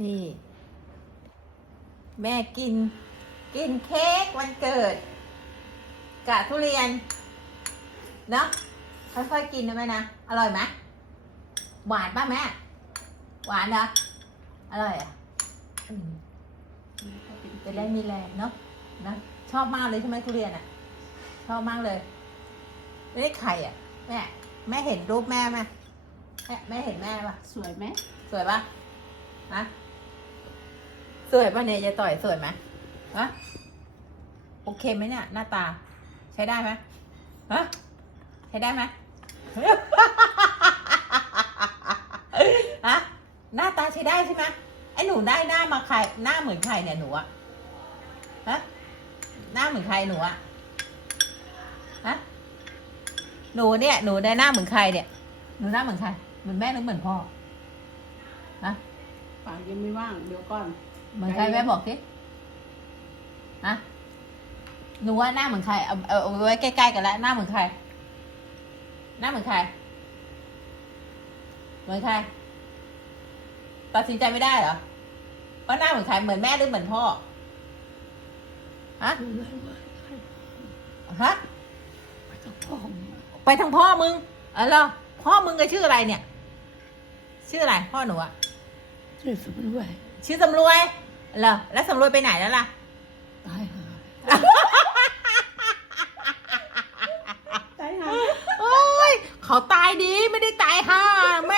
นี่ แม่กิน กินเค้กวันเกิดกะทุเรียน เนาะค่อยๆกินนะแม่นะ อร่อยไหมหวานป่ะแม่ หวานเหรออร่อยอะอืมจะได้มีแรงเนาะนะชอบมากเลยใช่ไหมทุเรียนอะ ชอบมากเลยไม่ได้ไข่อะแม่แม่เห็นรูปแม่ไหมแม่แม่เห็นแม่ปะสวยไหมสวยปะฮะ สวยป่ะเนี่ยยายต่อยสวยไหมฮะโอเคไหมเนี่ย หน้าตา ใช้ได้ไหมฮะใช้ได้ไหมฮะหน้าตาใช้ได้ใช่ไหมไอ้หนูได้หน้ามาใครหน้าเหมือนใครเนี่ยหนูอะฮะหน้าเหมือนใครหนูอะฮะหนูเนี่ยหนูได้หน้าเหมือนใครเนี่ยหนูหน้าเหมือนใครเหมือนแม่หรือเหมือนพ่อฮะปากยังไม่ว่างเดี๋ยวก่อน เหมือนใครแม่บอกสิฮะหนูว่าหน้าเหมือนใครเอาเอาเอาไว้ใกล้ๆกันแล้วหน้าเหมือนใคร หน้าเหมือนใคร เหมือนใคร ตัดสินใจไม่ได้เหรอว่าหน้าเหมือนใครเหมือนแม่หรือเหมือนพ่อฮะฮะไปทางพ่อมึงเออเหรอพ่อมึงก็ชื่ออะไรเนี่ย ชื่ออะไร พ่อหนูอะชื่อสมรวย ชื่อสำรวยเหรอแล้วสำรวยไปไหนแล้วล่ะ ตายหาตายหาโอ้ยเขาตายดีไม่ได้ตายห่าแม่